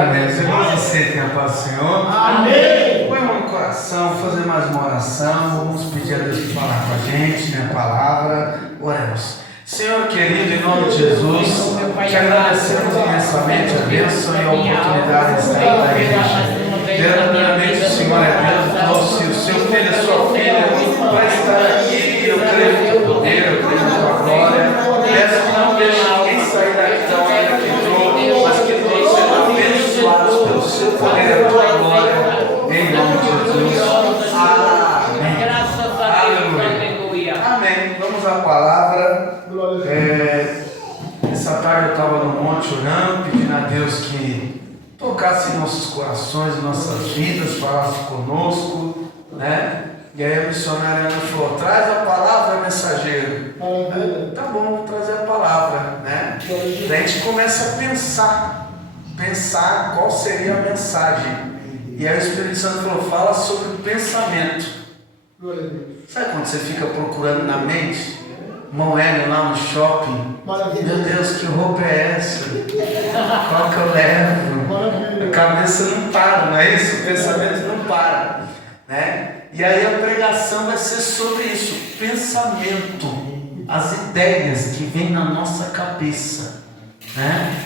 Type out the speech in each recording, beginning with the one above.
Amém. Os irmãos aceitem a paz do Senhor. Amém. Põe a mão no coração, fazer mais uma oração. Vamos pedir a Deus para falar com a gente, né? A palavra. Oremos. Senhor querido, em nome de Jesus, te agradecemos imensamente a bênção e a oportunidade de estar na igreja. Verdadeiramente o Senhor é Deus, trouxe o seu filho e a sua filha para estar aqui. Eu creio no teu poder, eu creio na tua glória. Peço que não deixe ninguém sair daqui da onde que entrou, mas que todos sejam abençoados pelo seu poder e a tua glória. Em nome de Jesus. Amém. Aleluia. Amém. Vamos à palavra. Essa tarde eu estava no monte orando, pedindo a Deus que tocasse em nossos corações, em nossas vidas, falasse conosco, né? E aí a missionária Ana falou: traz a palavra, mensageiro. Tá bom, vou trazer a palavra, né? Daí a gente começa a pensar qual seria a mensagem. E aí o Espírito Santo falou: fala sobre o pensamento. Sabe quando você fica procurando na mente? Moeda lá no shopping. Meu Deus, que roupa é essa? Qual que eu levo? A cabeça não para, não é isso? O pensamento não para, né? E aí a pregação vai ser sobre isso, pensamento, as ideias que vêm na nossa cabeça, né?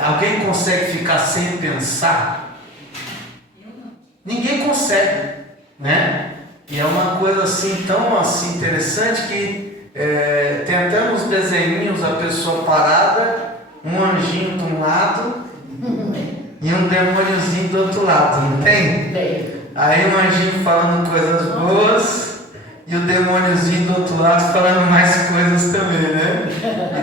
Alguém consegue ficar sem pensar? Ninguém consegue, né? E é uma coisa assim tão assim interessante que tem até uns desenhinhos, a pessoa parada, um anjinho de um lado e um demôniozinho do outro lado, não tem? Tem. Aí o anjinho falando coisas boas e o demôniozinho do outro lado falando mais coisas também, né?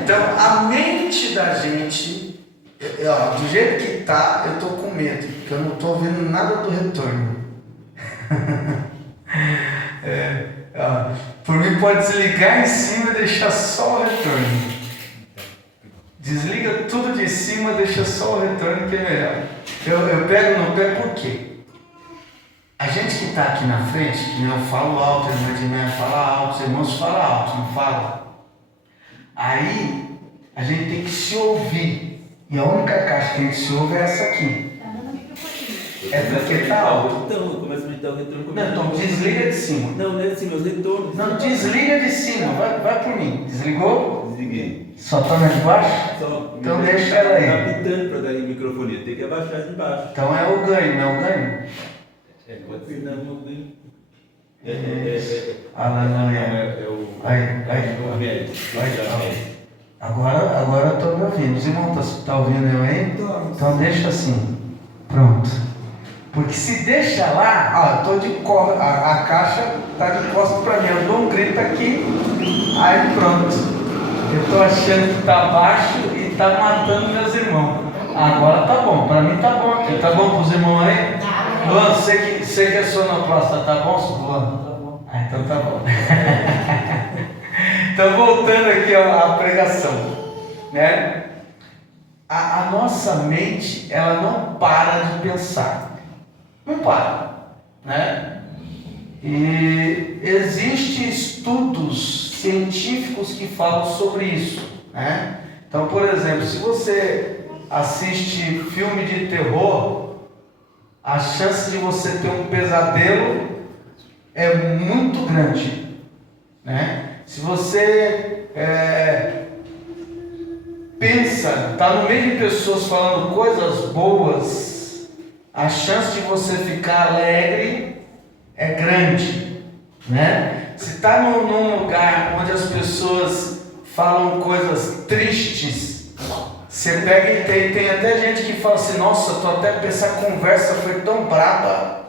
Então a mente da gente, do jeito que tá, eu tô com medo, porque eu não tô vendo nada do retorno. Por mim pode desligar em cima e deixar só o retorno. Desliga tudo de cima e deixa só o retorno, que é melhor. Eu pego no pé por quê? A gente que está aqui na frente, que eu falo alto, a irmã de manhã fala alto, os irmãos falam alto, não falam? Aí a gente tem que se ouvir. E a única caixa que a gente se ouve é essa aqui. É porque está alto. Então, eu começo a me dar o retorno. Não, então desliga de cima. Não, não é assim, meus retornos. Não, desliga de cima, vai por mim. Desligou? Desliguei. Só toma de baixo? Só Então deixa ela aí. tá pitando para dar em microfonia, tem que abaixar de baixo. Então é o ganho, não é o ganho? Pode ser, não ganho. Aleluia. É o. Aí. O Américo. Agora eu estou me ouvindo. Os irmãos estão ouvindo eu aí? Então deixa assim. Pronto. Porque se deixa lá, eu tô de costas, a caixa está de costas para mim. Eu dou um grito aqui, aí pronto. Eu estou achando que está baixo e está matando meus irmãos. Agora tá bom, para mim tá bom aqui. Tá bom para os irmãos aí? Luan, você que é sonoplasta, tá bom, Luan? Tá bom. Então tá bom. Então voltando aqui à pregação, né? A nossa mente, ela não para de pensar. Não para, né? E existem estudos científicos que falam sobre isso, né? Então, por exemplo, se você assiste filme de terror, a chance de você ter um pesadelo é muito grande, né? Se você pensa, está no meio de pessoas falando coisas boas, a chance de você ficar alegre é grande, né? Se está num lugar onde as pessoas falam coisas tristes, você pega e tem até gente que fala assim: nossa, essa conversa foi tão braba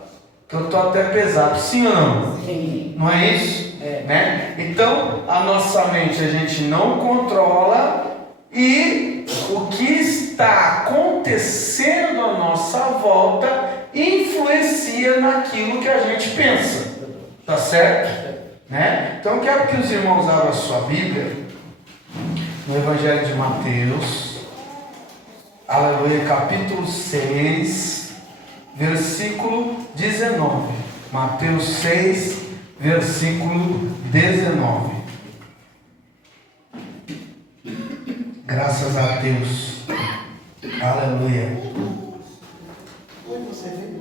que eu estou até pesado. Sim ou não? Sim. Não é isso? Né? Então a nossa mente a gente não controla, e o que está acontecendo à nossa volta influencia naquilo que a gente pensa, tá certo? Né? Então eu quero que os irmãos abram a sua Bíblia no Evangelho de Mateus, aleluia, capítulo 6, versículo 19. Mateus 6, versículo 19. Graças a Deus. Aleluia.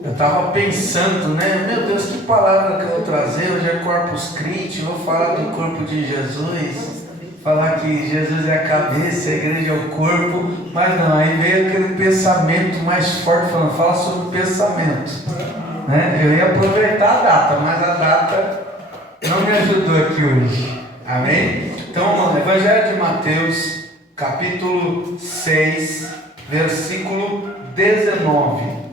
Eu estava pensando, né? Meu Deus, que palavra que eu vou trazer? Hoje é Corpus Christi, vou falar do corpo de Jesus. Falar que Jesus é a cabeça, a igreja é o corpo. Mas não, aí veio aquele pensamento mais forte falando, fala sobre o pensamento, né? Eu ia aproveitar a data, mas a data não me ajudou aqui hoje. Amém? Então, Evangelho de Mateus, capítulo 6, versículo 19.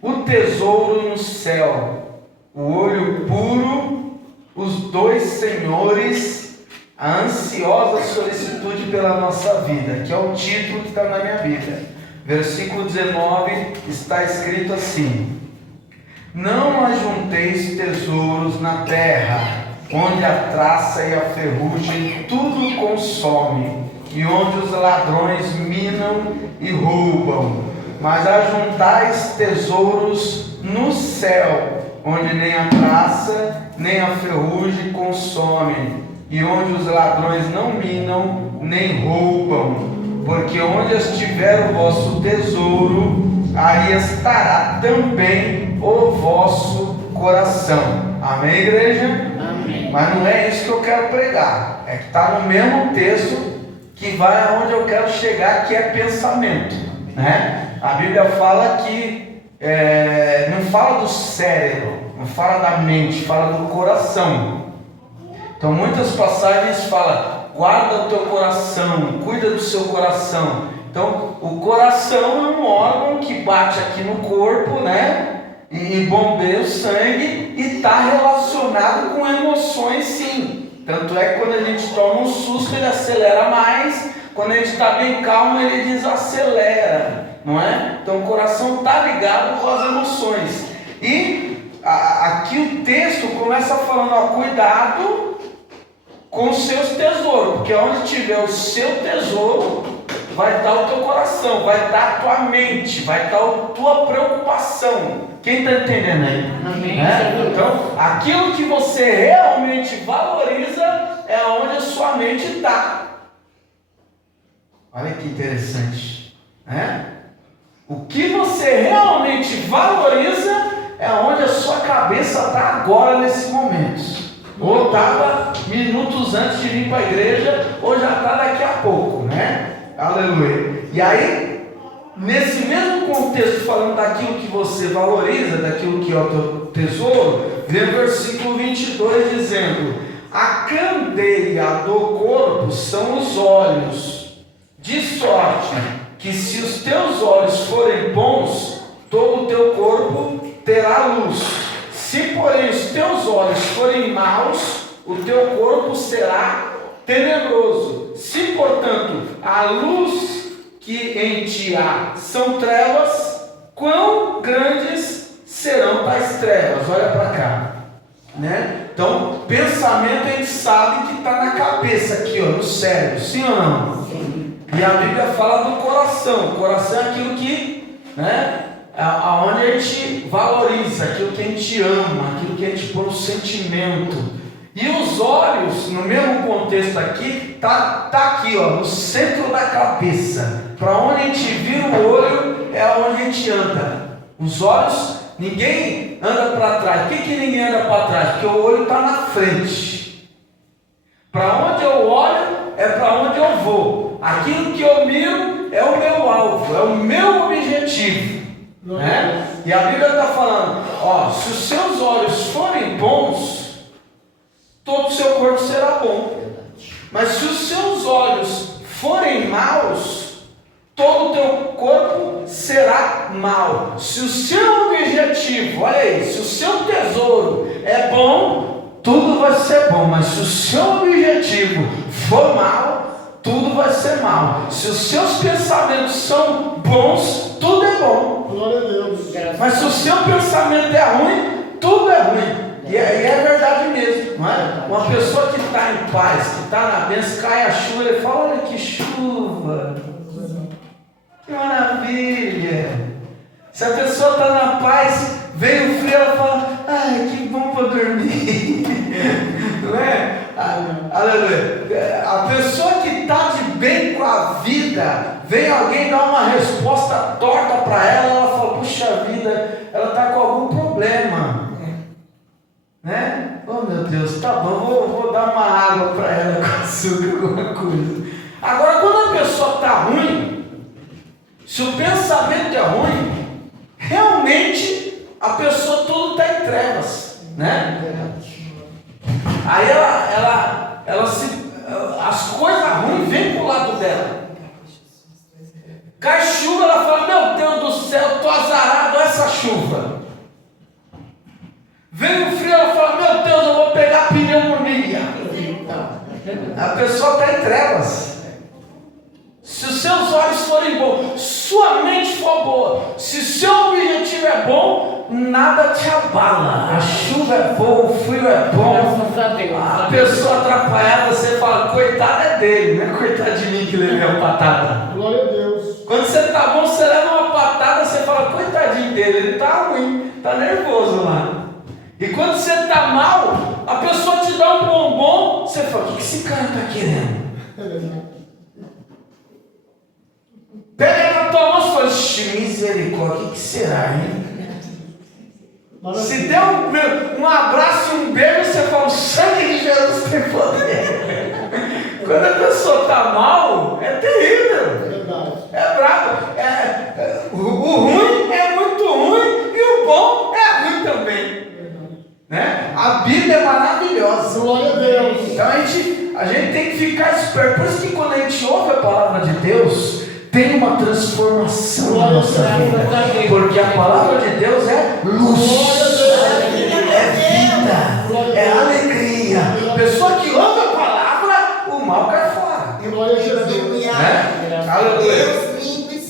O tesouro no céu, o olho puro, os dois senhores, a ansiosa solicitude pela nossa vida, que é o título que está na minha Bíblia. Versículo 19 está escrito assim: não ajunteis tesouros na terra, onde a traça e a ferrugem tudo consome, e onde os ladrões minam e roubam. Mas ajuntais tesouros no céu, onde nem a traça nem a ferrugem consomem, e onde os ladrões não minam nem roubam. Porque onde estiver o vosso tesouro, aí estará também o vosso coração. Amém, igreja? Amém. Mas não é isso que eu quero pregar. É que está no mesmo texto que vai aonde eu quero chegar, que é pensamento, né? A Bíblia fala que não fala do cérebro, não fala da mente, fala do coração. Então muitas passagens falam, guarda o teu coração, cuida do seu coração. Então o coração é um órgão que bate aqui no corpo, né? E bombeia o sangue e está relacionado com emoções, sim. Tanto é que quando a gente toma um susto ele acelera mais, quando a gente está bem calmo ele desacelera, não é? Então o coração está ligado com as emoções. E aqui o texto começa falando, ó, cuidado com os seus tesouros, porque onde tiver o seu tesouro, vai estar o teu coração, vai estar a tua mente, vai estar a tua preocupação. Quem está entendendo aí? Amém. Então, aquilo que você realmente valoriza é onde a sua mente está. Olha que interessante, né? O que você realmente valoriza é onde a sua cabeça está agora, nesse momento. Ou estava minutos antes de vir para a igreja, ou já está daqui a pouco, né? Aleluia. E aí, nesse mesmo contexto, falando daquilo que você valoriza, daquilo que é o teu tesouro, vem o versículo 22 dizendo: a candeia do corpo são os olhos, de sorte que se os teus olhos forem bons, todo o teu corpo terá luz. Se porém os teus olhos forem maus, o teu corpo será tenebroso. Se portanto a luz que em ti há são trevas, quão grandes serão tais trevas? Olha para cá, né? Então, pensamento a gente sabe que está na cabeça aqui, ó, no cérebro, sim ou não? Sim. E a Bíblia fala do coração. O coração é aquilo que, né? Aonde a gente valoriza, aquilo que a gente ama, aquilo que a gente põe um sentimento. E os olhos, no mesmo contexto aqui, tá aqui, ó, no centro da cabeça. Para onde a gente vira o olho é onde a gente anda. Os olhos, ninguém anda para trás. Por que ninguém anda para trás? Porque o olho está na frente. Para onde eu olho é para onde eu vou. Aquilo que eu miro é o meu alvo, é o meu objetivo. Né? E a Bíblia está falando, ó, se os seus olhos forem bons, todo o seu corpo será bom. Mas se os seus olhos forem maus, todo o teu corpo será mau. Se o seu objetivo, olha aí, se o seu tesouro é bom, tudo vai ser bom. Mas se o seu objetivo for mau, tudo vai ser mal. Se os seus pensamentos são bons, tudo é bom. Glória a Deus. Mas se o seu pensamento é ruim, tudo é ruim. E é verdade mesmo, não é? Uma pessoa que está em paz, que está na bênção, cai a chuva, ele fala, olha que chuva, que maravilha. Se a pessoa está na paz, veio o frio, ela fala, ai, que bom para dormir. Não é? Aleluia. A pessoa que está de bem com a vida, vem alguém dar uma resposta torta para ela, ela fala, puxa vida, ela está né? Oh meu Deus, tá bom, vou dar uma água para ela com açúcar, alguma coisa. Agora, quando a pessoa está ruim, se o pensamento é ruim, realmente a pessoa tudo está em trevas, né? Aí as coisas ruins vêm para o lado dela. Cai chuva, ela fala: meu Deus do céu, estou azarado, olha essa chuva. Vem o frio, ela fala: meu Deus, eu vou pegar pneumonia. A pessoa está em trevas. Se os seus olhos forem bons, sua mente for boa, se seu objetivo é bom, nada te abala. A chuva é boa, o frio é bom. A pessoa atrapalhada, você fala: coitado é dele, não é coitado de mim que levei a patada. Glória a Deus. Quando você está bom, você leva uma patada, você fala: coitadinho dele, ele está ruim, está nervoso lá. E quando você está mal, a pessoa te dá um bombom, você fala: o que esse cara está querendo? É verdade. Pega na tua mão e fala: misericórdia, o que será, hein? Se der um abraço e um beijo, você fala: o sangue de Jesus tem poder. Quando a pessoa está mal, é terrível. É brabo. O ruim é muito ruim e o bom é ruim também. Né? A Bíblia é maravilhosa. Glória a Deus. Então a gente tem que ficar esperto. Por isso que quando a gente ouve a palavra de Deus, tem uma transformação na nossa vida. Porque a palavra de Deus é luz, é vida, é alegria. Pessoa que ouve a palavra, o mal cai fora. Glória a Jesus. Aleluia.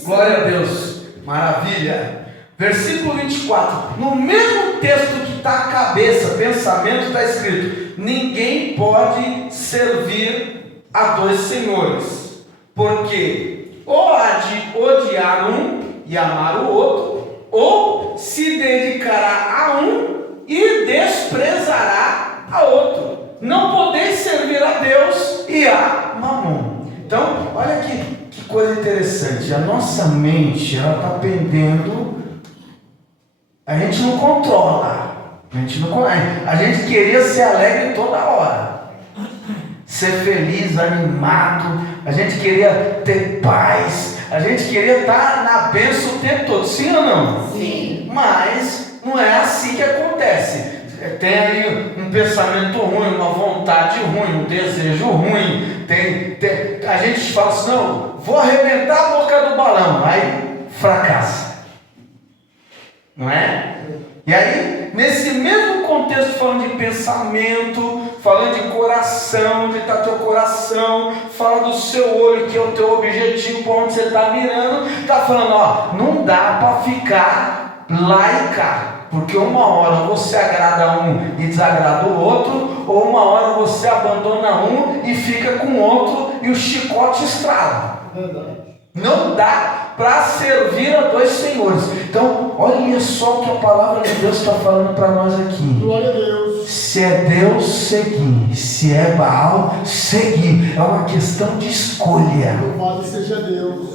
Glória a Deus. Maravilha. Versículo 24. No mesmo texto que está a cabeça, pensamento, está escrito: ninguém pode servir a dois senhores, porque ou há de odiar um e amar o outro, ou se dedicará a um e desprezará a outro. Não podeis servir a Deus e a Mamon. Então, olha que coisa interessante. A nossa mente, ela está pendendo. A gente não controla. A gente queria ser alegre toda hora, ser feliz, animado. A gente queria ter paz. A gente queria estar na bênção o tempo todo. Sim ou não? Sim. Mas não é assim que acontece. Tem aí um pensamento ruim, uma vontade ruim, um desejo ruim. A gente fala assim: não, vou arrebentar a boca do balão. Aí fracassa. Não é? E aí, nesse mesmo contexto, falando de pensamento, falando de coração, de estar teu coração, fala do seu olho, que é o teu objetivo, para onde você está mirando, está falando: ó, não dá para ficar lá e cá, porque uma hora você agrada um e desagrada o outro, ou uma hora você abandona um e fica com o outro e o chicote estrala. Verdade. Não dá para servir a dois senhores. Então, olha só o que a palavra de Deus está falando para nós aqui. Glória a Deus. Se é Deus, seguir. Se é Baal, seguir. É uma questão de escolha. Louvado seja Deus.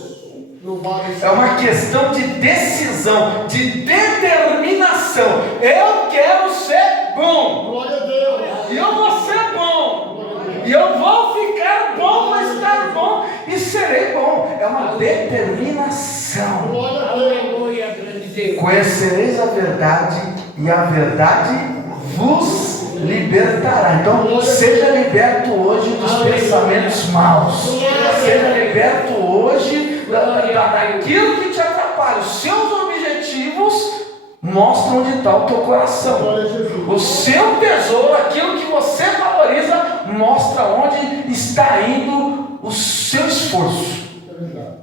Louvado seja. É uma questão de decisão, de determinação. Eu quero ser bom. Glória a Deus. E eu vou ser bom. E eu vou ficar bom, vou estar bom e serei bom. É uma determinação. Glória a Deus. Conhecereis a verdade e a verdade vos libertará. Então, seja liberto hoje dos pensamentos maus. Seja liberto hoje daquilo que te atrapalha. Os seus objetivos mostram onde está o teu coração. Glória a Jesus. O seu tesouro, aquilo que você valoriza, mostra onde está indo o seu esforço. É verdade.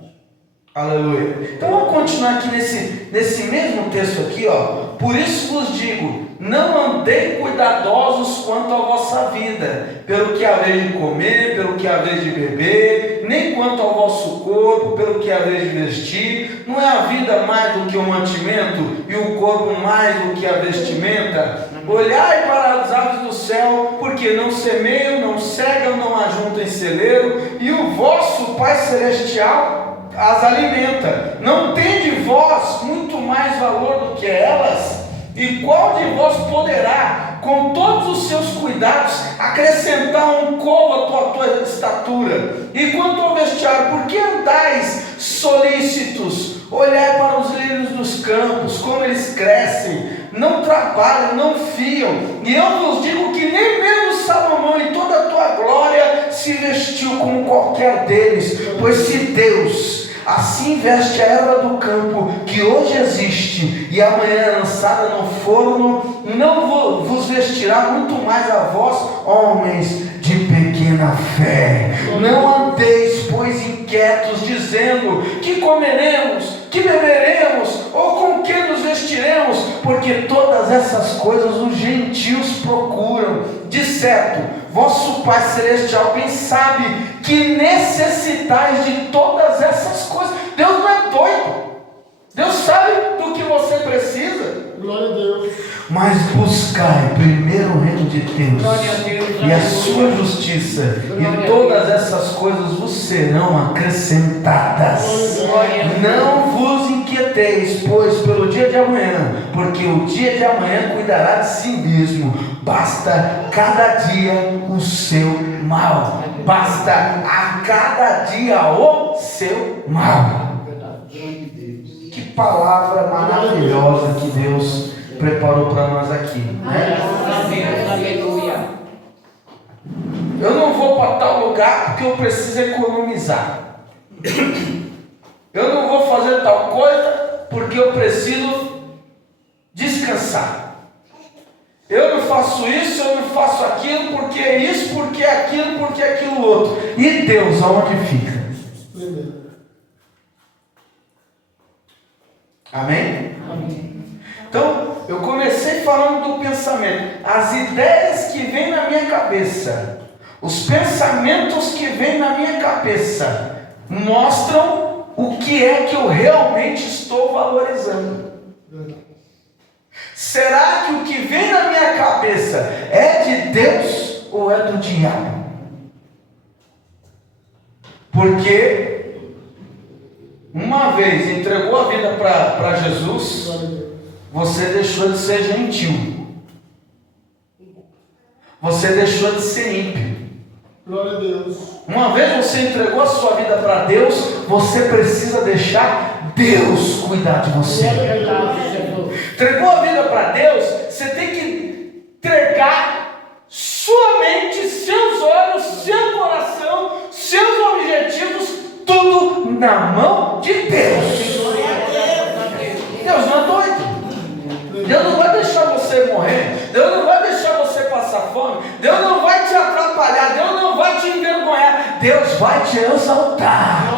Aleluia. Então vamos continuar aqui nesse mesmo texto aqui, ó. Por isso vos digo: não andei cuidadosos quanto à vossa vida, pelo que haveis de comer, pelo que haveis de beber, nem quanto ao vosso corpo, pelo que haveis de vestir. Não é a vida mais do que o mantimento, e o corpo mais do que a vestimenta? Olhai para as aves do céu, porque não semeiam, não cegam, não ajuntam em celeiro, e o vosso Pai Celestial as alimenta. Não tende vós muito mais valor do que elas? E qual de vós poderá, com todos os seus cuidados, acrescentar um côvado à tua estatura. E quanto ao vestiário, por que andais solícitos? Olhai para os lírios dos campos, como eles crescem, não trabalham, não fiam. E eu vos digo que nem mesmo Salomão em toda a tua glória se vestiu como qualquer deles. Pois se Deus assim veste a erva do campo, que hoje existe e amanhã é lançada no forno, não vos vestirá muito mais a vós, homens de pequena fé. Não andeis, pois, inquietos, dizendo: que comeremos, que beberemos, ou com que nos vestiremos? Porque todas essas coisas os gentios procuram. De certo, vosso Pai Celestial bem sabe que necessitais de todas essas coisas. Deus não é doido. Deus sabe do que você precisa. Glória a Deus. Mas buscai primeiro o reino de Deus e a sua justiça, e todas essas coisas vos serão acrescentadas. Não vos inquieteis, pois, pelo dia de amanhã, porque o dia de amanhã cuidará de si mesmo. Basta cada dia o seu mal. Basta a cada dia o seu mal. Que palavra maravilhosa que Deus preparou para nós aqui, né? Eu não vou para tal lugar porque eu preciso economizar. Eu não vou fazer tal coisa porque eu preciso descansar. Eu não faço isso, eu não faço aquilo porque é isso, porque é aquilo, porque é aquilo outro. E Deus aonde fica? Amém? Amém. Então, eu comecei falando do pensamento. As ideias que vêm na minha cabeça, os pensamentos que vêm na minha cabeça, mostram o que é que eu realmente estou valorizando. Será que o que vem na minha cabeça é de Deus ou é do diabo? Porque uma vez entregou a vida para Jesus, você deixou de ser gentil, você deixou de ser ímpio. Glória a Deus. Uma vez você entregou a sua vida para Deus, você precisa deixar Deus cuidar de você. Entregou a vida para Deus, você tem que entregar sua mente, seus olhos, seu coração, seus objetivos, tudo na mão de Deus. Deus não é doido. Deus não vai deixar você morrer. Deus não vai deixar você passar fome. Deus não vai te atrapalhar. Deus não vai te envergonhar. Deus vai te exaltar.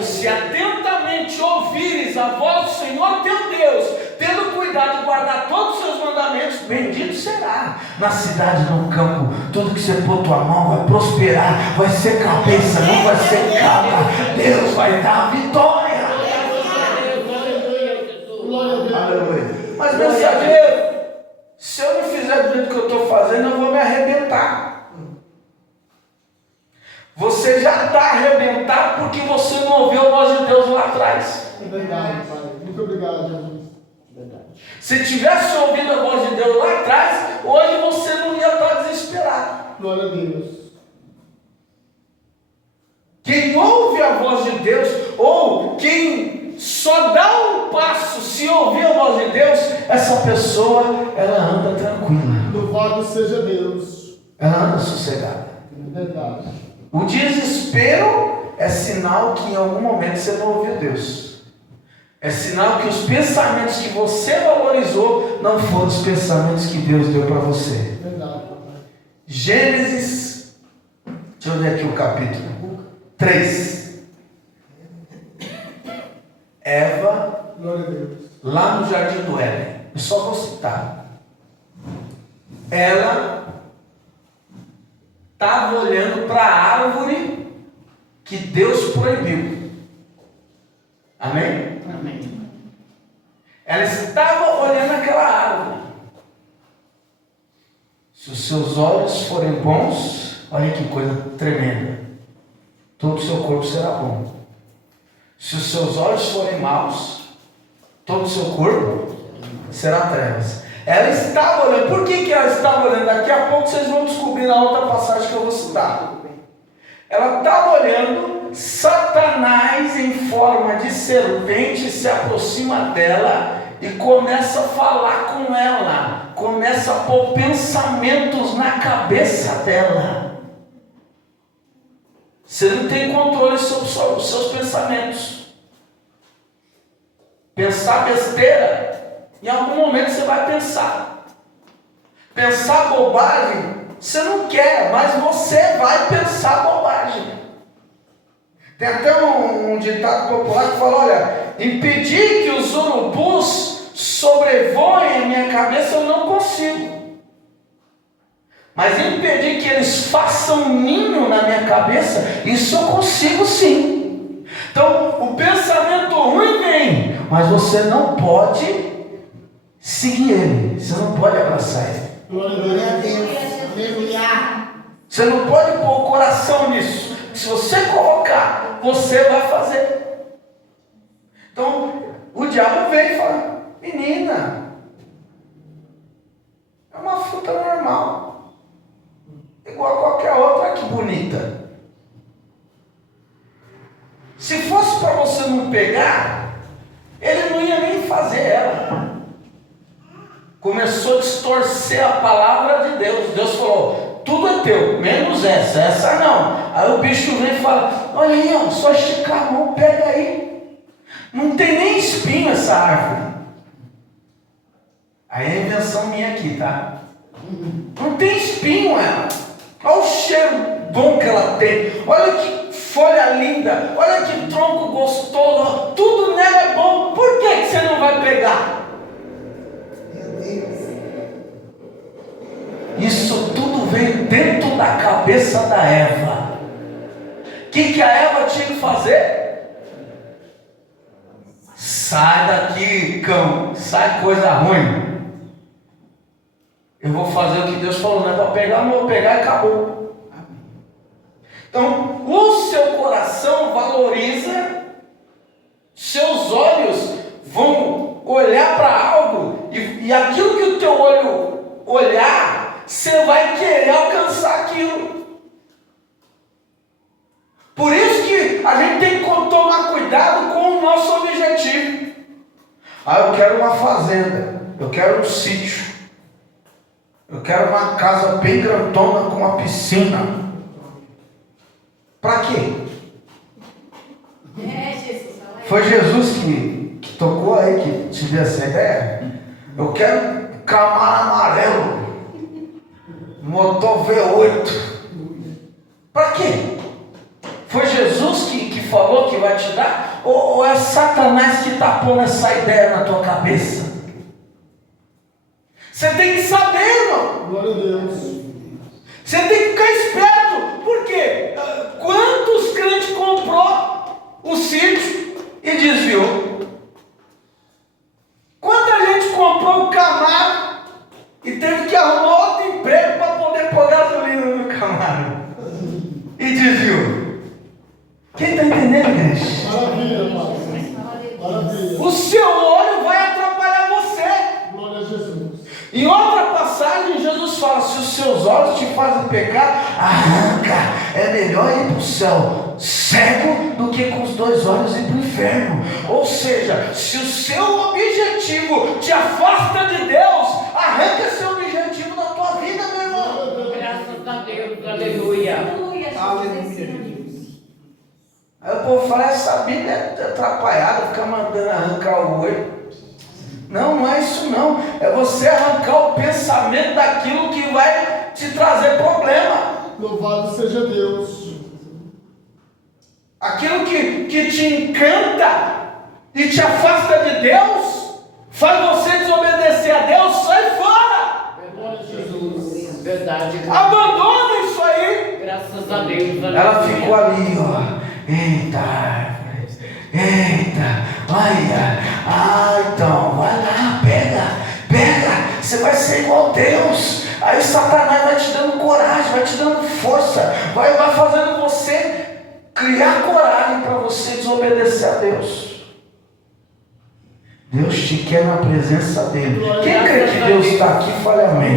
Se atentamente ouvires a voz do Senhor teu Deus, tendo cuidado de guardar todos os seus mandamentos, bendito será na cidade, no campo. Tudo que você pôr tua mão vai prosperar, vai ser cabeça, não vai ser capa. Deus vai dar a vitória. Aleluia. Mas mensageiro, se eu não fizer do jeito que eu estou fazendo, eu vou me arrebentar. Você já está arrebentado porque você não ouviu a voz de Deus lá atrás. É verdade, Pai. Muito obrigado, Jesus. Verdade. Se tivesse ouvido a voz de Deus lá atrás, hoje você não ia estar desesperado. Glória a Deus. Quem ouve a voz de Deus, ou quem só dá um passo se ouvir a voz de Deus, essa pessoa, ela anda tranquila. Louvado seja Deus. Ela anda sossegada. Verdade. O desespero é sinal que em algum momento você não ouviu Deus. É sinal que os pensamentos que você valorizou não foram os pensamentos que Deus deu para você. Verdade. Gênesis, deixa eu ver aqui o capítulo 3. Eva, Glória a Deus. lá no jardim do Éden, eu só vou citar. Ela estava olhando para a árvore que Deus proibiu. Amém? Amém. Ela estava olhando aquela árvore. Se os seus olhos forem bons, olha que coisa tremenda, todo o seu corpo será bom. Se os seus olhos forem maus, todo o seu corpo será trevas. Ela estava olhando. Por que ela estava olhando? Daqui a pouco vocês vão descobrir na outra passagem que eu vou citar. Ela estava olhando, Satanás em forma de serpente se aproxima dela e começa a falar com ela, começa a pôr pensamentos na cabeça dela. Você não tem controle sobre os seus pensamentos. Pensar besteira, em algum momento você vai pensar. Pensar bobagem, você não quer, mas você vai pensar bobagem. Tem até um ditado popular que fala: olha, impedir que os urubus sobrevoem a minha cabeça eu não consigo, mas impedir que eles façam um ninho na minha cabeça, isso eu consigo sim. Então o pensamento ruim vem, mas você não pode seguir ele, você não pode abraçar ele. Glória a Deus. Aleluia. Você não pode pôr o coração nisso. Se você colocar, você vai fazer. Então, o diabo vem e fala: menina, é uma fruta normal, igual a qualquer outra, que bonita. Se fosse para você não pegar, ele não ia nem fazer ela. Começou a distorcer a palavra de Deus. Deus falou: tudo é teu, menos essa não. Aí o bicho vem e fala: olha aí, ó, só esticar a mão, pega aí. Não tem nem espinho essa árvore. Aí é invenção minha aqui, tá? Não tem espinho ela. Olha o cheiro bom que ela tem. Olha que folha linda. Olha que tronco gostoso. Tudo nela é bom. Por que você não vai pegar? Isso tudo veio dentro da cabeça da Eva. O que a Eva tinha que fazer? Sai daqui, cão. Sai coisa ruim. Eu vou fazer o que Deus falou. Não é para pegar, não vou pegar e acabou. Então, o seu coração valoriza, seus olhos vão olhar para algo, e aquilo que o teu olho olhar, você vai querer alcançar aquilo. Por isso que a gente tem que tomar cuidado com o nosso objetivo. Eu quero uma fazenda, eu quero um sítio, eu quero uma casa bem grandona com uma piscina. Para quê? Foi Jesus que tocou aí, que tive essa ideia. Eu quero um Camaro amarelo, motor V8. Para quê? Foi Jesus que falou que vai te dar? Ou é Satanás que está pondo essa ideia na tua cabeça? Você tem que saber, irmão. Glória a Deus. Você tem que ficar esperto. Por quê? Quantos crentes comprou o sítio e desviou? Quanta gente comprou o Camaro e teve que arrumar outro emprego para poder pôr gasolina no Camaro e desviou? Quem está entendendo, gente? Maravilha, Pai. Maravilha. O seu olho vai atrapalhar você. Glória a Jesus. Em outra passagem, Jesus fala: se os seus olhos te fazem pecar, arranca. É melhor ir para o céu cego do que com os dois olhos ir para o inferno. Ou seja, se o seu objetivo te afasta de Deus, arranca seu objetivo da tua vida, meu irmão. Graças a Deus, aleluia. Aleluia. Aí o povo fala: essa Bíblia é atrapalhada, fica mandando arrancar o olho. Não, não é isso não. É você arrancar o pensamento daquilo que vai te trazer problema. Louvado seja Deus. Aquilo que te encanta e te afasta de Deus, faz você desobedecer a Deus, sai fora. Glória a Jesus. Verdade. Abandona isso aí. Graças a Deus, aleluia. Ela ficou ali, ó. Eita árvore. Eita. Olha. Então, vai lá, pega. Você vai ser igual a Deus. Aí Satanás vai te dando coragem, vai te dando força, vai fazendo você criar coragem para você desobedecer a Deus. Deus te quer na presença dele. Quem crê que Deus está aqui, fale amém.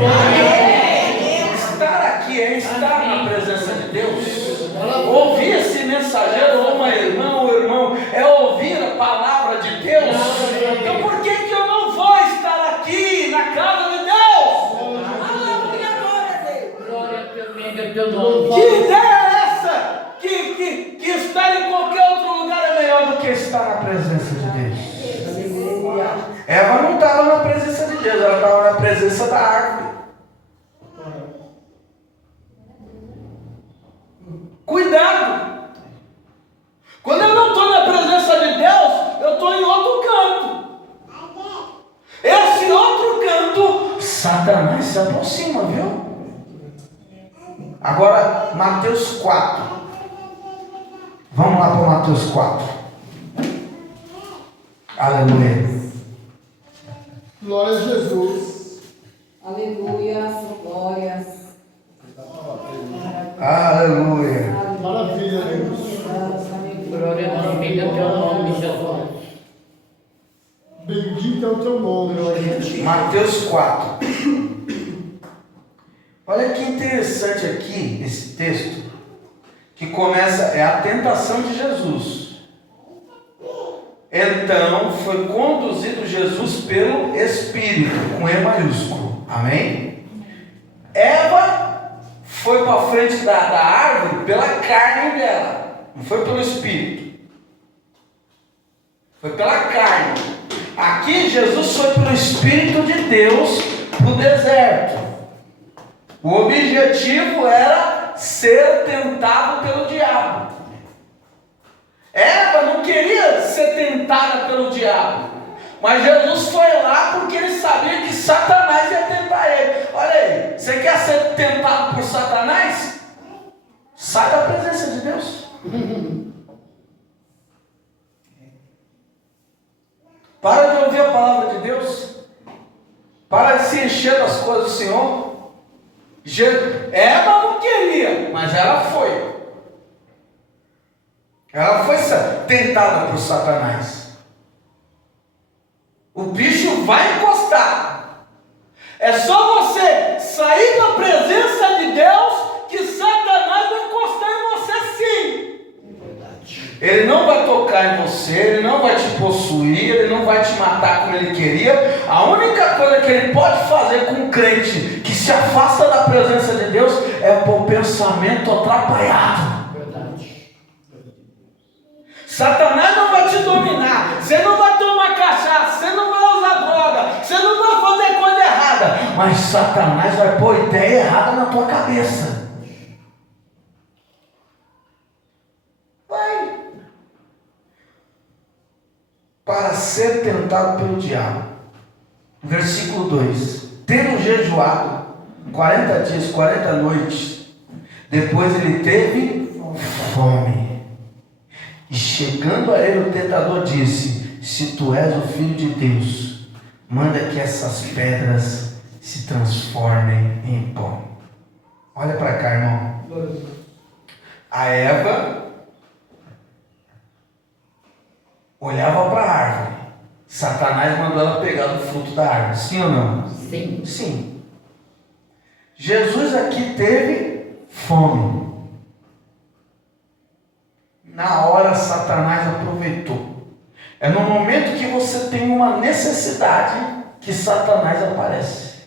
Estar aqui é estar na presença de Deus. Ouvir esse mensageiro, ou uma irmã ou irmão, é ouvir a palavra de Deus. Então por que eu não vou estar aqui na casa de Deus? Glória a teu nome. Que ideia é essa? Que estar em qualquer outro lugar é melhor do que estar na presença de Deus. Eva não estava na presença de Deus, ela estava na presença da árvore. Cuidado! Quando eu não estou na presença de Deus, eu estou em outro canto. Esse outro canto, Satanás se aproxima, viu? Agora, Mateus 4. Vamos lá para Mateus 4. Aleluia. Glória a Jesus. Aleluia, glórias. Aleluia. Maravilha, Deus. Glória a Deus, bendito é o teu nome, Jesus. Bendito é o teu nome. Mateus 4. Olha que interessante aqui esse texto, que começa, é a tentação de Jesus. Então foi conduzido Jesus pelo Espírito, com E maiúsculo. Amém? Eva foi para frente da árvore pela carne dela, não foi pelo Espírito. Foi pela carne. Aqui Jesus foi pelo Espírito de Deus para o deserto. O objetivo era ser tentado pelo diabo. Eva não queria ser tentada pelo diabo, mas Jesus foi lá porque ele sabia que Satanás ia tentar ele. Olha aí, você quer ser tentado por Satanás? Sai da presença de Deus. Para de ouvir a palavra de Deus. Para de se encher das coisas do Senhor. Eva não queria, mas ela foi. Ela foi tentada por Satanás. O bicho vai encostar. É só você sair da presença de Deus que Satanás vai encostar em você sim. Ele não vai tocar em você, ele não vai te possuir, ele não vai te matar como ele queria. A única coisa que ele pode fazer com um crente que se afasta da presença de Deus é pôr o pensamento atrapalhado. Satanás não vai te dominar, você não vai tomar cachaça, você não vai usar droga, você não vai fazer coisa errada, mas Satanás vai pôr ideia errada na tua cabeça. Vai. Para ser tentado pelo diabo. Versículo 2: tendo jejuado 40 dias, 40 noites, depois ele teve fome. E chegando a ele o tentador disse: se tu és o Filho de Deus, manda que essas pedras se transformem em pão. Olha para cá, irmão. A Eva olhava para a árvore. Satanás mandou ela pegar do fruto da árvore. Sim ou não? Sim. Sim. Jesus aqui teve fome. Na hora Satanás aproveitou. É no momento que você tem uma necessidade que Satanás aparece.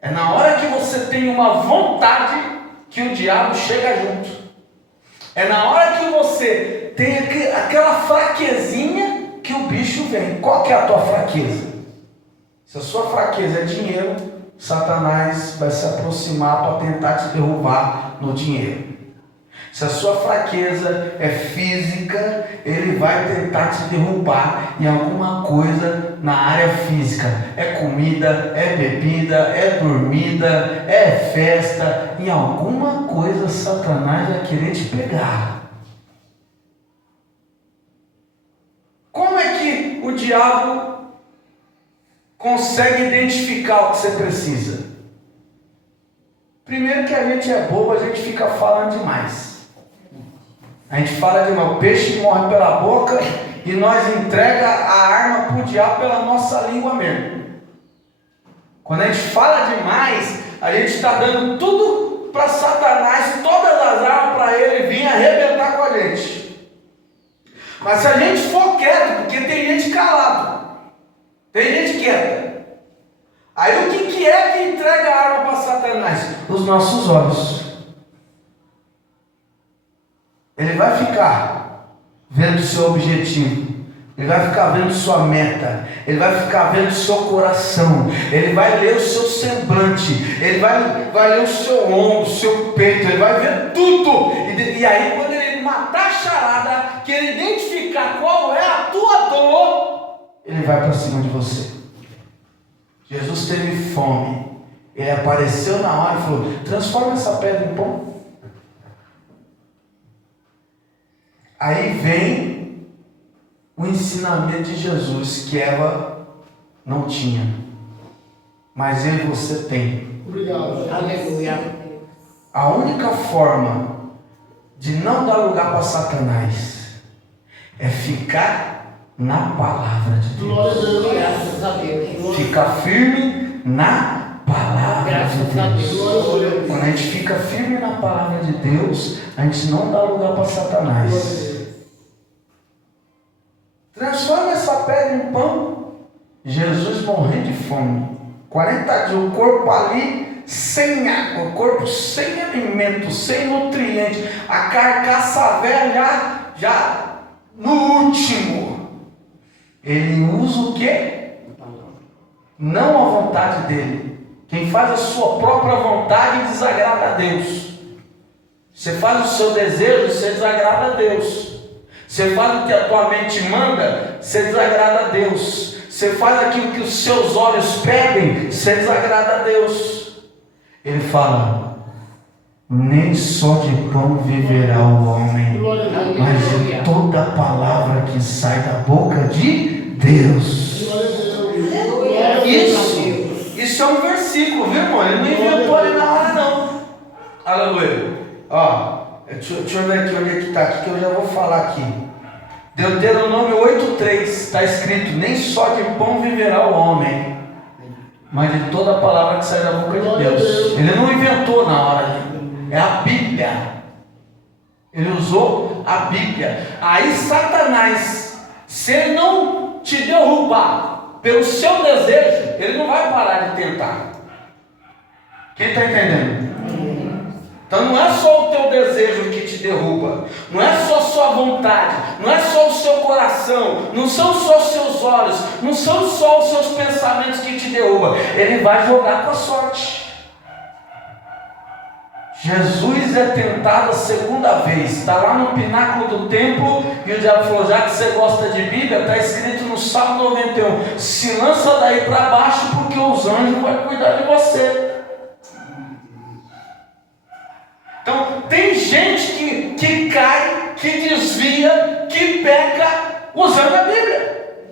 É na hora que você tem uma vontade que o diabo chega junto. É na hora que você tem aquela fraquezinha que o bicho vem. Qual que é a tua fraqueza? Se a sua fraqueza é dinheiro, Satanás vai se aproximar para tentar te derrubar no dinheiro. Se a sua fraqueza é física, ele vai tentar te derrubar em alguma coisa na área física. É comida, é bebida, é dormida, é festa. Em alguma coisa Satanás vai querer te pegar. Como é que o diabo consegue identificar o que você precisa? Primeiro que a gente é bobo, a gente fica falando demais. A gente fala demais, o peixe morre pela boca e nós entrega a arma para o diabo pela nossa língua mesmo. Quando a gente fala demais, a gente está dando tudo para Satanás, todas as armas para ele vir arrebentar com a gente. Mas se a gente for quieto, porque tem gente calado, tem gente quieta, aí o que é que entrega a arma para Satanás? Os nossos olhos. Ele vai ficar vendo o seu objetivo, ele vai ficar vendo sua meta, ele vai ficar vendo o seu coração, ele vai ler o seu semblante, ele vai ler o seu ombro, o seu peito, ele vai ver tudo. E aí, quando ele matar a charada, que ele identificar qual é a tua dor, ele vai para cima de você. Jesus teve fome, ele apareceu na hora e falou: transforma essa pedra em pão. Aí vem o ensinamento de Jesus que Eva não tinha, mas eu e você tem. Obrigado. Aleluia. A única forma de não dar lugar para Satanás é ficar na palavra de Glória a Deus. Deus. Graças a Deus. Ficar firme na palavra de Graças a Deus. Deus. Quando a gente fica firme na palavra de Deus, a gente não dá lugar para Satanás. Transforma essa pedra em pão. Jesus morrendo de fome, 40 dias, o corpo ali sem água, o corpo sem alimento, sem nutriente, a carcaça velha já no último. Ele usa o quê? Não a vontade dele. Quem faz a sua própria vontade desagrada a Deus. Você faz o seu desejo, você desagrada a Deus. Você faz o que a tua mente manda, você desagrada a Deus. Você faz aquilo que os seus olhos pedem, você desagrada a Deus. Ele fala: nem só de pão viverá o homem, mas de toda a palavra que sai da boca de Deus. Isso é um versículo, viu, irmão? Ele não inventou ali na hora, não. Aleluia. Ó, deixa eu ver aqui onde é que está, que eu já vou falar aqui. Deuteronômio 8,3 está escrito: nem só de pão viverá o homem, mas de toda a palavra que sai da boca de Deus. Ele não inventou na hora ali, é a Bíblia. Ele usou a Bíblia. Aí Satanás, se ele não te derrubar pelo seu desejo, ele não vai parar de tentar. Quem está entendendo? Então não é só o teu desejo que te derruba, não é só a sua vontade, não é só o seu coração, não são só os seus olhos, não são só os seus pensamentos que te derrubam. Ele vai jogar com a sorte. Jesus é tentado a segunda vez, está lá no pináculo do templo, e o diabo falou: já que você gosta de Bíblia, está escrito no Salmo 91, se lança daí para baixo, porque os anjos vão cuidar de você. Então tem gente que cai, que desvia, que peca usando a Bíblia,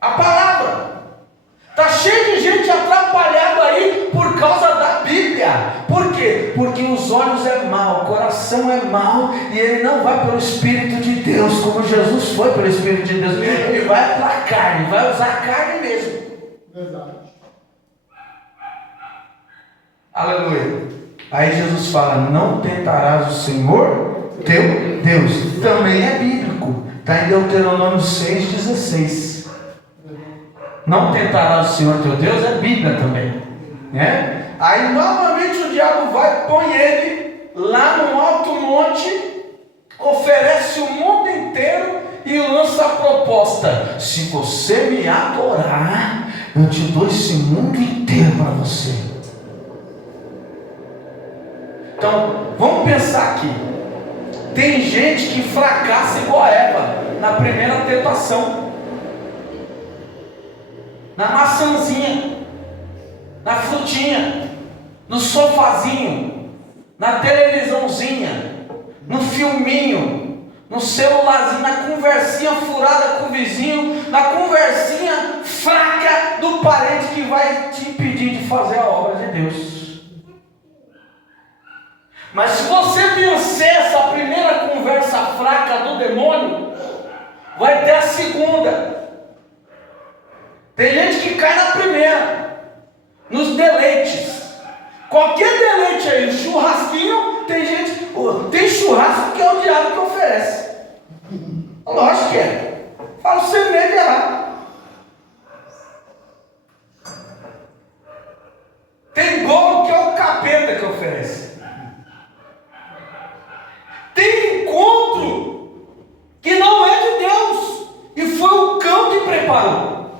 a palavra. Está cheio de gente atrapalhada aí por causa da Bíblia. Por quê? Porque os olhos é mau, o coração é mau, e ele não vai pelo Espírito de Deus, como Jesus foi pelo Espírito de Deus. Ele vai para a carne, vai usar a carne mesmo. Verdade. Aleluia. Aí Jesus fala: não tentarás o Senhor teu Deus. Também é bíblico, está em Deuteronômio 6,16. Não tentarás o Senhor teu Deus, é Bíblia também, né? Aí novamente o diabo vai, põe ele lá no alto monte, oferece o mundo inteiro e lança a proposta: se você me adorar, eu te dou esse mundo inteiro para você. Então, vamos pensar aqui. Tem gente que fracassa igual a Eva na primeira tentação, na maçãzinha, na frutinha, no sofazinho, na televisãozinha, no filminho, no celularzinho, na conversinha furada com o vizinho, na conversinha fraca do parente que vai te impedir de fazer a obra de Deus. Mas se você vencer essa primeira conversa fraca do demônio, vai ter a deleites. Qualquer deleite aí, churrasquinho, tem churrasco que é o diabo que oferece. Lógico que é. Falo sem medo de errar. Tem bolo que é o capeta que oferece. Tem encontro que não é de Deus e foi o cão que preparou.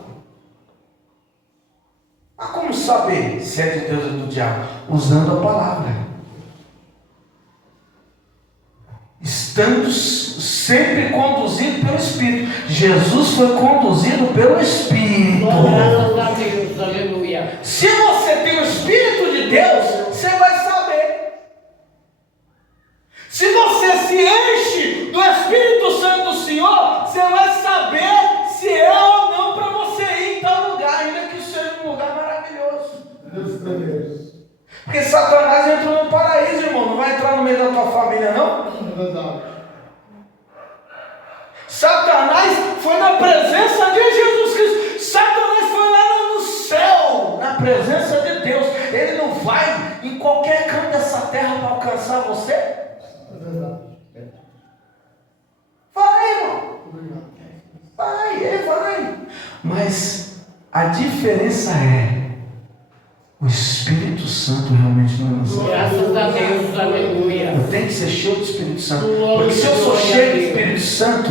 Mas como saber se é de Deus ou do diabo? Usando a palavra. Estando sempre conduzido pelo Espírito. Jesus foi conduzido pelo Espírito. Graças a Deus, aleluia. Se você tem o Espírito de Deus, você vai saber. Se você se enche do Espírito Santo do Senhor, você vai saber se é ou não para você ir em tal lugar, ainda que seja um lugar maravilhoso. Deus tremendo. Porque Satanás entrou no paraíso, irmão. Não vai entrar no meio da tua família, não? É verdade. Satanás foi na presença de Jesus Cristo. Satanás foi lá no céu, na presença de Deus. Ele não vai em qualquer canto dessa terra para alcançar você. É verdade. Vai, irmão. Obrigado. Vai, ele vai. Mas a diferença é o Espírito Santo realmente não nos dá. Graças a Deus, aleluia. Eu tenho que ser cheio do Espírito Santo. Porque se eu sou cheio do Espírito Santo,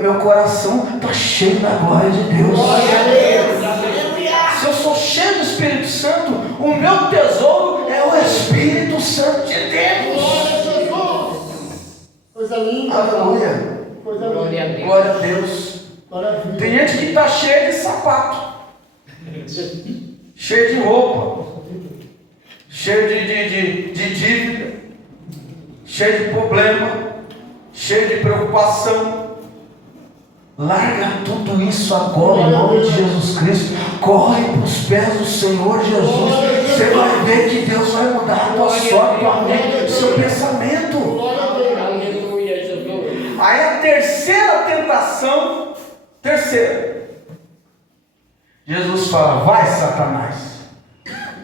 meu coração está cheio da glória de Deus. Glória a Deus, aleluia. Se eu sou cheio do Espírito Santo, o meu tesouro é o Espírito Santo de Deus. Glória a Jesus. Coisa linda. Aleluia. Coisa Glória a linda. Deus. Glória a Deus. Maravilha. Tem gente que está cheia de sapato, cheia de roupa, cheia de dívida, cheia de problema, cheia de preocupação. Larga tudo isso agora em nome de Jesus Cristo. Corre para os pés do Senhor Jesus. Você vai ver que Deus vai mudar a tua sorte, tua mente, seu pensamento. Glória a Deus. Aleluia, Jesus. Aí a terceira tentação, Jesus fala: vai, Satanás,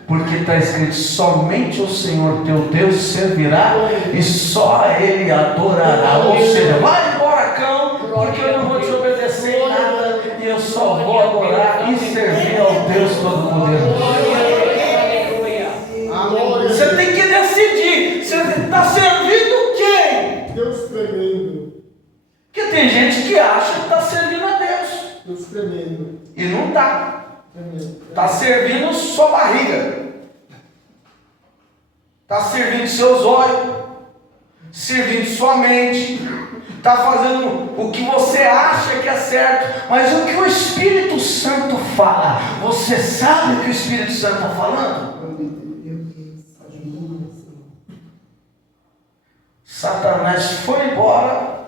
porque está escrito: somente o Senhor teu Deus servirá e só a Ele adorará. Ou seja, vai embora, cão, porque eu não vou te obedecer em nada e eu só vou adorar e servir ao Deus Todo-Poderoso. Aleluia. Glória a Você Deus. tem que decidir: você está servindo quem? Deus tremendo. Porque tem gente que acha que está servindo a Deus Deus tremendo. e não está. Tremendo. Está servindo sua barriga, está servindo seus olhos, servindo sua mente, está fazendo o que você acha que é certo, mas o que o Espírito Santo fala, você sabe o que o Espírito Santo está falando? Satanás foi embora,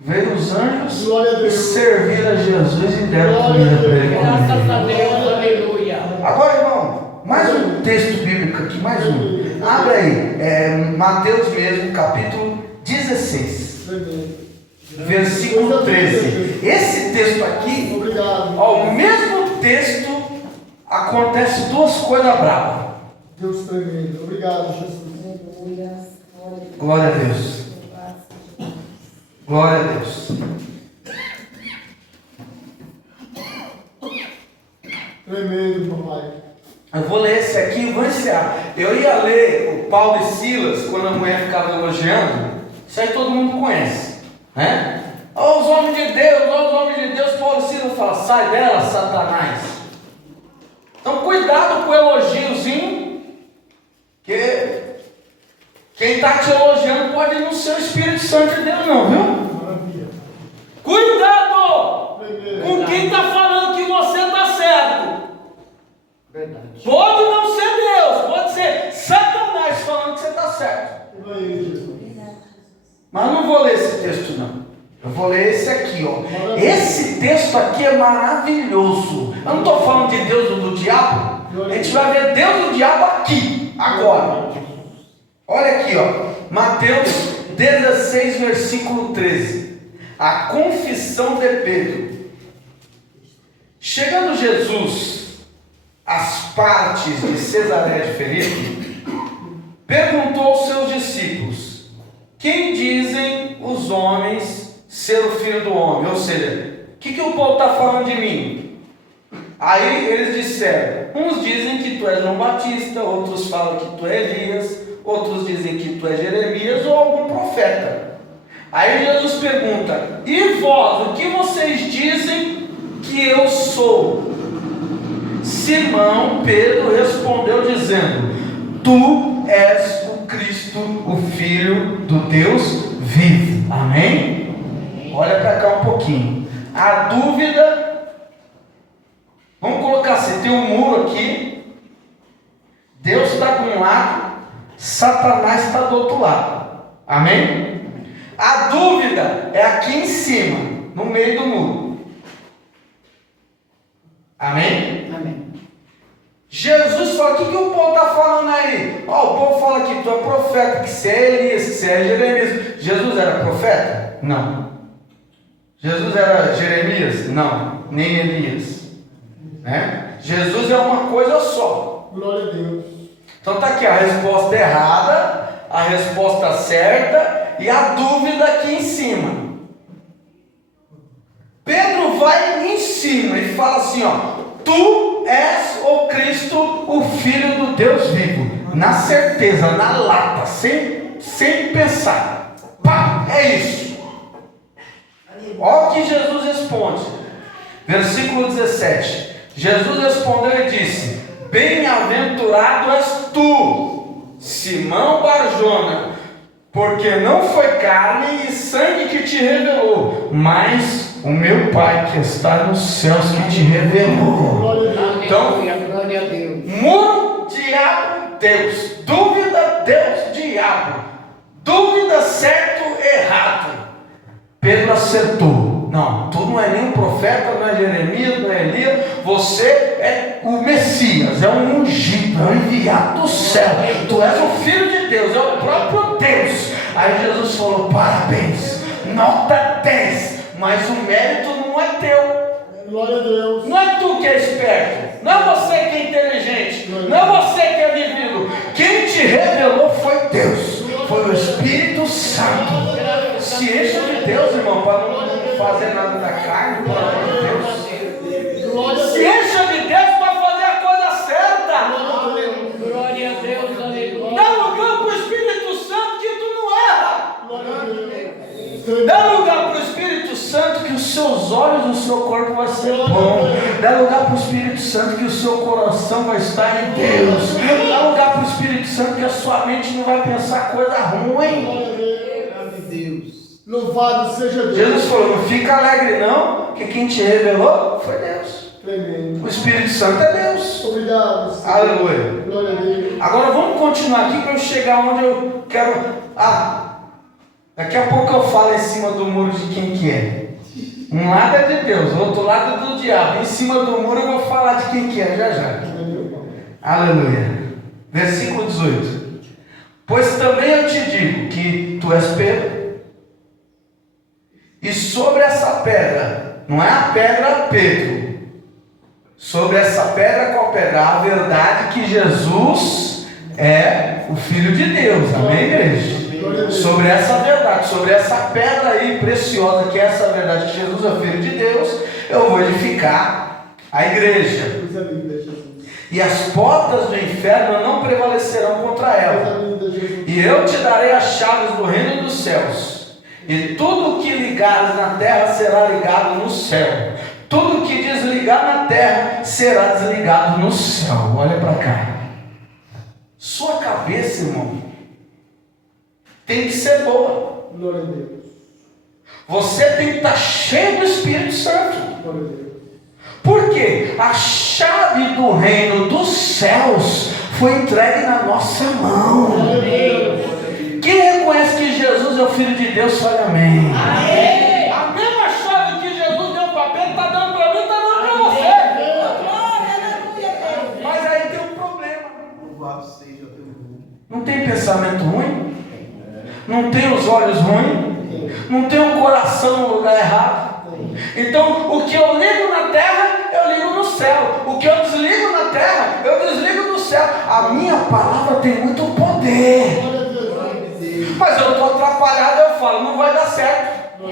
veio os anjos Glória a e Deus. serviram a Jesus e deram Glória comida a para ele Graças a comer. Deus, aleluia. Agora, irmão, mais um texto bíblico aqui, mais um. Abre aí, Mateus mesmo, capítulo 16, Tremendo. versículo 13. Esse texto aqui, Obrigado. ó, o mesmo texto, acontece duas coisas bravas. Deus tremendo. Obrigado, Jesus. Aleluia. Glória a Deus. Glória a Deus. Tremendo, papai. Eu vou ler esse aqui e vou encerrar. Eu ia ler o Paulo e Silas, quando a mulher ficava elogiando. Isso aí todo mundo conhece, né? Ó, os homens de Deus, ó, os homens de Deus. Paulo e Silas falam: sai dela, Satanás. Então cuidado com o elogiozinho, que quem está te elogiando pode não ser o Espírito Santo de Deus, não, viu? Maravilha. Cuidado Tremendo. com quem está falando que você está certo. Verdade. Pode não ser Deus, pode ser Satanás falando que você está certo. Tudo aí, Jesus. Mas eu não vou ler esse texto, não. Eu vou ler esse aqui, ó. Esse texto aqui é maravilhoso. Eu não estou falando de Deus ou do diabo. A gente vai ver Deus e o diabo aqui, agora. Olha aqui, ó. Mateus 16, versículo 13. A confissão de Pedro. Chegando Jesus as partes de Cesareia de Filipe, perguntou aos seus discípulos: quem dizem os homens ser o Filho do Homem? Ou seja, o que o povo está falando de mim? Aí eles disseram: uns dizem que tu és João Batista, outros falam que tu é Elias, outros dizem que tu é Jeremias ou algum profeta. Aí Jesus pergunta: e vós, o que vocês dizem que eu sou? Simão Pedro respondeu dizendo: tu és o Cristo, o Filho do Deus vivo. Amém? Olha para cá um pouquinho. A dúvida, vamos colocar assim, tem um muro aqui, Deus está de um lado, Satanás está do outro lado. Amém? A dúvida é aqui em cima, no meio do muro. Amém? Amém. Jesus fala: o que o povo está falando aí? O povo fala que tu é profeta, que você é Elias, que você é Jeremias. Jesus era profeta? Não. Jesus era Jeremias? Não. Nem Elias. Né? Jesus é uma coisa só. Glória a Deus. Então está aqui a resposta errada, a resposta certa e a dúvida aqui em cima. Pedro vai em cima e fala assim: tu és o Cristo, o Filho do Deus vivo. Na certeza, na lata, sem pensar. Pá, é isso. Olha o que Jesus responde. Versículo 17. Jesus respondeu e disse: bem-aventurado és tu, Simão Barjona, porque não foi carne e sangue que te revelou, mas o meu Pai que está nos céus que te revelou. Glória a Deus. Então, Glória a Deus. muro, diabo, Deus. Dúvida, Deus, diabo. Dúvida, certo, errado. Pedro acertou. Não, tu não é nem um profeta, não é Jeremias, não é Elias. Você é o Messias, é um ungido, é um enviado do céu. Tu és o Filho de Deus, é o próprio Deus. Aí Jesus falou: parabéns, nota 10. Mas o mérito não é teu. Glória a Deus. Não é tu que é esperto, não é você que é inteligente, não é você que é vivido. Quem te revelou foi Deus, foi o Espírito Santo. Se encha de Deus, irmão, para não fazer nada da carne, pelo amor de Deus. Glória a Se Deus. encha de Deus para fazer a coisa certa. Glória a Deus, aleluia. Dá lugar para o Espírito Santo que tu não erra. Glória a Deus. Dá lugar para o Espírito Santo que os seus olhos, o seu corpo vai ser bom. Dá lugar para o Espírito Santo que o seu coração vai estar em Deus. Dá lugar para o Espírito Santo que a sua mente não vai pensar coisa ruim. Glória a Deus. Louvado seja Deus. Jesus falou: não fica alegre não, que quem te revelou foi Deus. Tremendo. O Espírito Santo é Deus. Obrigado, Senhor. Aleluia. Glória a Deus. Agora vamos continuar aqui para eu chegar onde eu quero. Daqui a pouco eu falo em cima do muro de quem que é. Um lado é de Deus, o outro lado é do diabo. Em cima do muro eu vou falar de quem que é já. Aleluia. Versículo 18. Pois também eu te digo que tu és Pedro, e sobre essa pedra, não é a pedra Pedro, sobre essa pedra, qual pedra? A verdade que Jesus é o Filho de Deus. Amém, igreja? Sobre essa verdade, sobre essa pedra aí preciosa, que é essa verdade que Jesus é o Filho de Deus, eu vou edificar a igreja. Coisa linda, Jesus. E as portas do inferno não prevalecerão contra ela. Coisa linda, Jesus. E eu te darei as chaves do reino dos céus. E tudo o que ligares na terra será ligado no céu. Tudo o que desligar na terra será desligado no céu. Olha para cá. Sua cabeça, irmão, tem que ser boa. Glória a Deus. Você tem que estar cheio do Espírito Santo. Glória a Deus. Porque a chave do reino dos céus foi entregue na nossa mão. Quem reconhece que Jesus é o Filho de Deus, fale amém. Amém. A mesma chave que Jesus deu para Pedro, está dando para mim, está dando para você. Mas aí tem um problema. Louvado seja Deus. Não tem pensamento ruim? Não tem os olhos ruins? Não tem o coração no lugar errado? Então, o que eu ligo na terra, eu ligo no céu. O que eu desligo na terra, eu desligo do céu. A minha palavra tem muito poder. Mas eu estou atrapalhado, eu falo, não vai dar certo.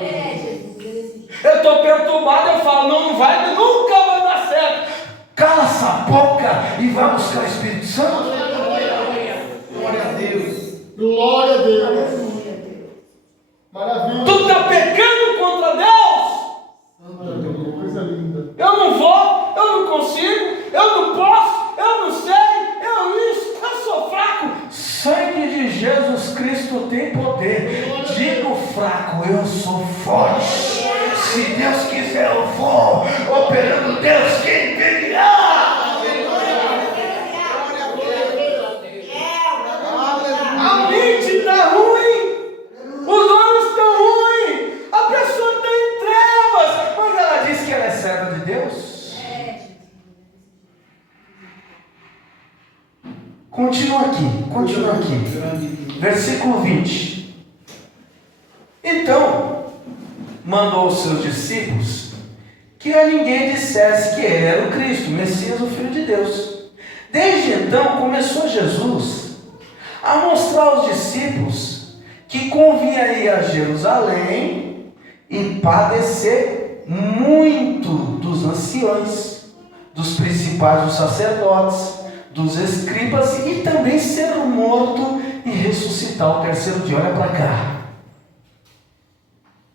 Eu estou perturbado, eu falo, não vai, nunca vai dar certo. Cala essa boca e vai buscar o Espírito Santo. Glória a Deus. Glória a Deus. Maravilha. Tu está pecando contra Deus. Coisa linda. Eu não vou, eu não consigo, eu não posso, eu não sei, eu sou fraco. Sangue de Jesus Cristo tem poder. Diga o fraco, eu sou forte. Se Deus quiser eu vou. Operando Deus, quem impedirá? A mente está ruim. Os olhos estão ruins. A pessoa está em trevas. Mas ela diz que ela é serva de Deus. Continua aqui. Versículo 20. Então, mandou os seus discípulos que a ninguém dissesse que ele era o Cristo, o Messias, o Filho de Deus. Desde então, começou Jesus a mostrar aos discípulos que convinha ir a Jerusalém e padecer muito dos anciões, dos principais dos sacerdotes, dos escribas, e também ser morto e ressuscitar o terceiro dia. Olha para cá.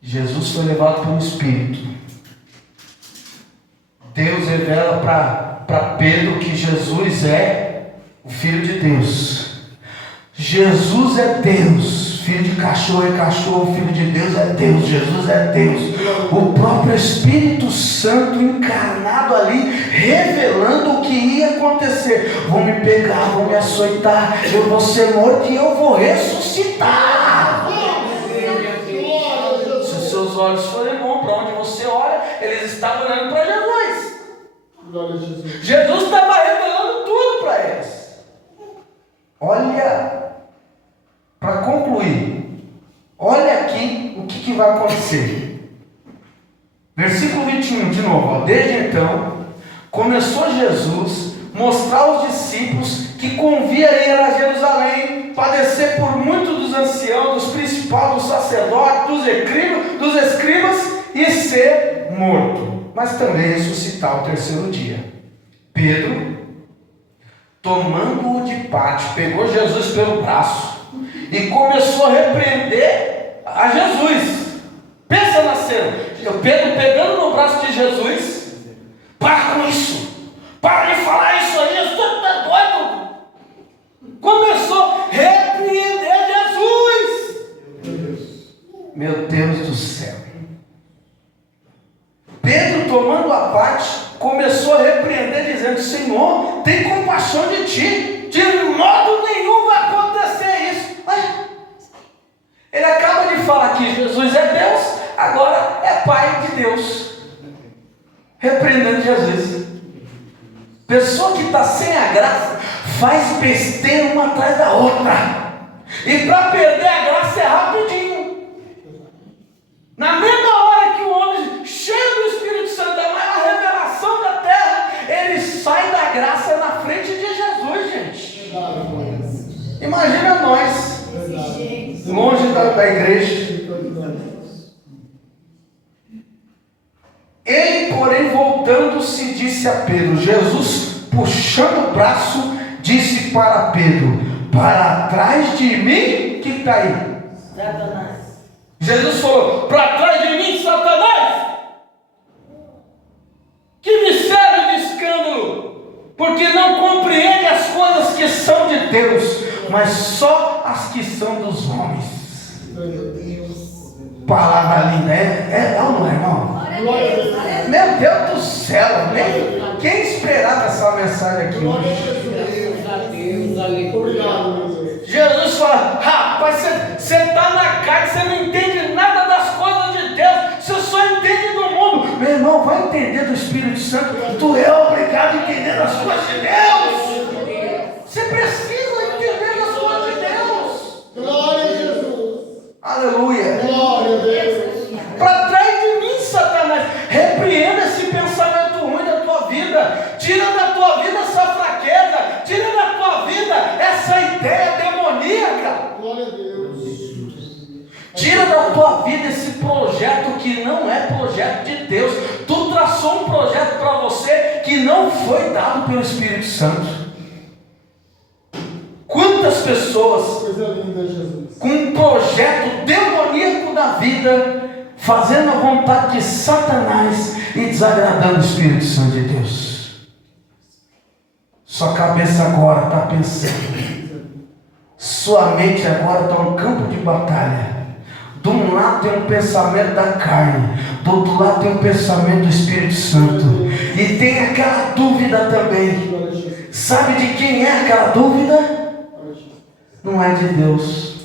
Jesus foi levado pelo Espírito. Deus revela para Pedro que Jesus é o Filho de Deus. Jesus é Deus. Filho de cachorro é cachorro, filho de Deus é Deus. Jesus é Deus. O próprio Espírito Santo encarnado ali, revelando o que ia acontecer. Vão me pegar, vão me açoitar, eu vou ser morto e eu vou ressuscitar. Se os seus olhos forem bons, para onde você olha, eles estavam olhando para Jesus. Jesus estava revelando tudo para eles. Olha, para concluir, olha aqui o que vai acontecer. Versículo 21, de novo. Ó. Desde então, começou Jesus mostrar aos discípulos que convinha ir a Jerusalém, padecer por muitos dos anciãos, dos principais, dos sacerdotes, dos escribas, e ser morto, mas também ressuscitar o terceiro dia. Pedro, tomando-o de parte, pegou Jesus pelo braço e começou a repreender a Jesus. Pensa na cena, Pedro pegando no braço de Jesus. Para com isso, para de falar isso aí, você está doido. Começou a repreender Jesus. Meu Deus do céu. Pedro, tomando a parte, começou a repreender, dizendo: Senhor, tem compaixão de ti, de modo nenhum vai acontecer isso. Ele acaba de falar que Jesus é Deus, agora é Pai de Deus, repreendendo Jesus. Pessoa que está sem a graça faz besteira uma atrás da outra, e para perder a graça é rapidinho. Na mesma hora que o homem, cheio do Espírito Santo, da maior revelação da terra, ele sai da graça na frente de Jesus, gente. Imagina nós, longe da igreja. Ele, porém, voltando-se, disse a Pedro, Jesus, puxando o braço, disse para Pedro: para trás de mim, que está aí? Satanás. Jesus falou: para trás de mim, Satanás. Que mistério de escândalo, porque não compreende as coisas que são de Deus, mas só as que são dos homens. Palavra linda, é ou não é, irmão? Meu Deus do céu, quem esperava essa mensagem aqui hoje? Jesus fala: rapaz, você está na carne, você não entende nada das coisas de Deus, você só entende do mundo. Meu irmão, vai entender do Espírito Santo. Tu é obrigado a entender as coisas de Deus. Você precisa entender as coisas de Deus. Glória a Jesus. Aleluia. Glória a Deus. Para trás de mim, Satanás. Repreenda esse pensamento ruim da tua vida. Tira da tua vida essa fraqueza. Tira da tua vida esse projeto que não é projeto de Deus. Tu traçou um projeto para você que não foi dado pelo Espírito Santo. Quantas pessoas Coisa linda, Jesus. com um projeto demoníaco na vida, fazendo a vontade de Satanás e desagradando o Espírito Santo de Deus. Sua cabeça agora está pensando, sua mente agora está um campo de batalha. De um lado tem um pensamento da carne, do outro lado tem um pensamento do Espírito Santo, e tem aquela dúvida também. Sabe de quem é aquela dúvida? Não é de Deus.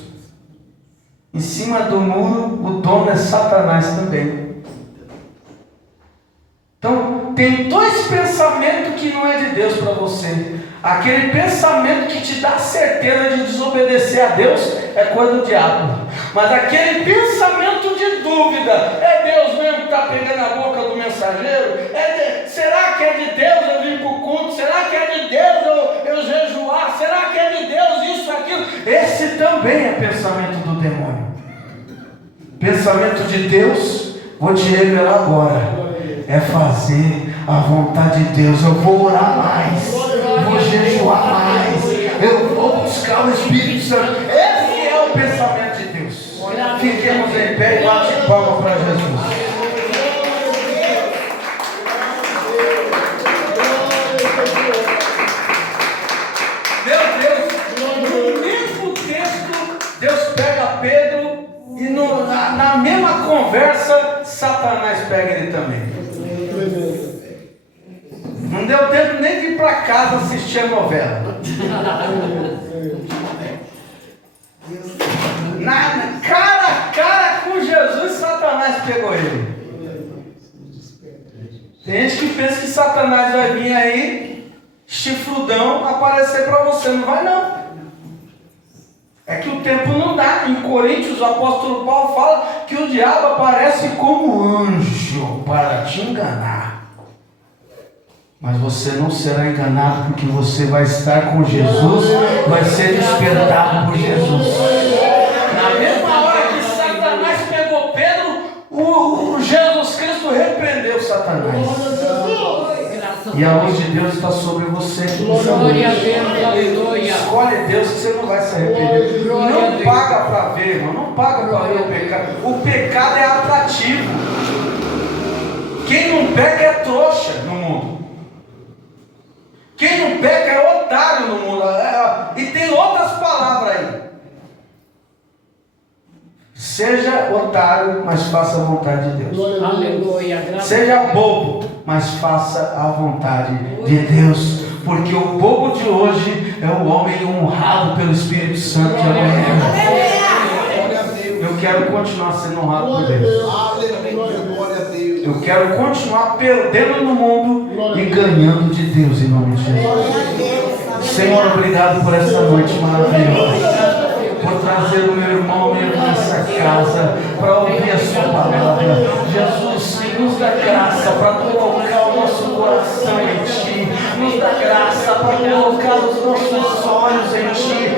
Em cima do muro, o dono é Satanás também. Então, tem dois pensamentos que não é de Deus para você. Aquele pensamento que te dá certeza de desobedecer a Deus é coisa do diabo. Mas aquele pensamento de dúvida, é Deus mesmo que está pegando a boca do mensageiro? Será que é de Deus eu vim para o culto? Será que é de Deus eu jejuar? Será que é de Deus isso, aquilo? Esse também é pensamento do demônio. Pensamento de Deus, vou te revelar agora, é fazer a vontade de Deus. Eu vou orar mais, vou jejuar mais, eu vou buscar o Espírito Santo. Esse é o pensamento de Deus. Fiquemos em pé e bate palma para Jesus. Meu Deus, no mesmo texto, Deus pega Pedro e na mesma conversa, Satanás pega ele também. Não deu tempo nem de ir para casa assistir a novela. Cara a cara com Jesus, Satanás pegou ele. Tem gente que pensa que Satanás vai vir aí, chifrudão, aparecer para você. Não vai não. É que o tempo não dá. Em Coríntios, o apóstolo Paulo fala que o diabo aparece como anjo para te enganar. Mas você não será enganado, porque você vai estar com Jesus, vai ser despertado por Jesus. Na mesma hora que Satanás pegou Pedro, o Jesus Cristo repreendeu Satanás. E a luz de Deus está sobre você. Glória a Deus, aleluia. Escolhe Deus que você não vai se arrepender. Não paga para ver, irmão. Não paga para ver o pecado. O pecado é atrativo. Quem não peca é trouxa no mundo. Quem não peca é otário no mundo. E tem outras palavras aí. Seja otário, mas faça a vontade de Deus. Aleluia. Seja bobo, mas faça a vontade de Deus. Porque o bobo de hoje é o homem honrado pelo Espírito Santo de amanhã. Eu quero continuar sendo honrado por Deus. Eu quero continuar perdendo no mundo e ganhando de Deus em nome de Jesus. Senhor, obrigado por essa noite maravilhosa. Por trazer o meu irmão nessa casa para ouvir a sua palavra. Jesus, nos dá graça para colocar o nosso coração em Ti. Nos dá graça para colocar os nossos olhos em Ti.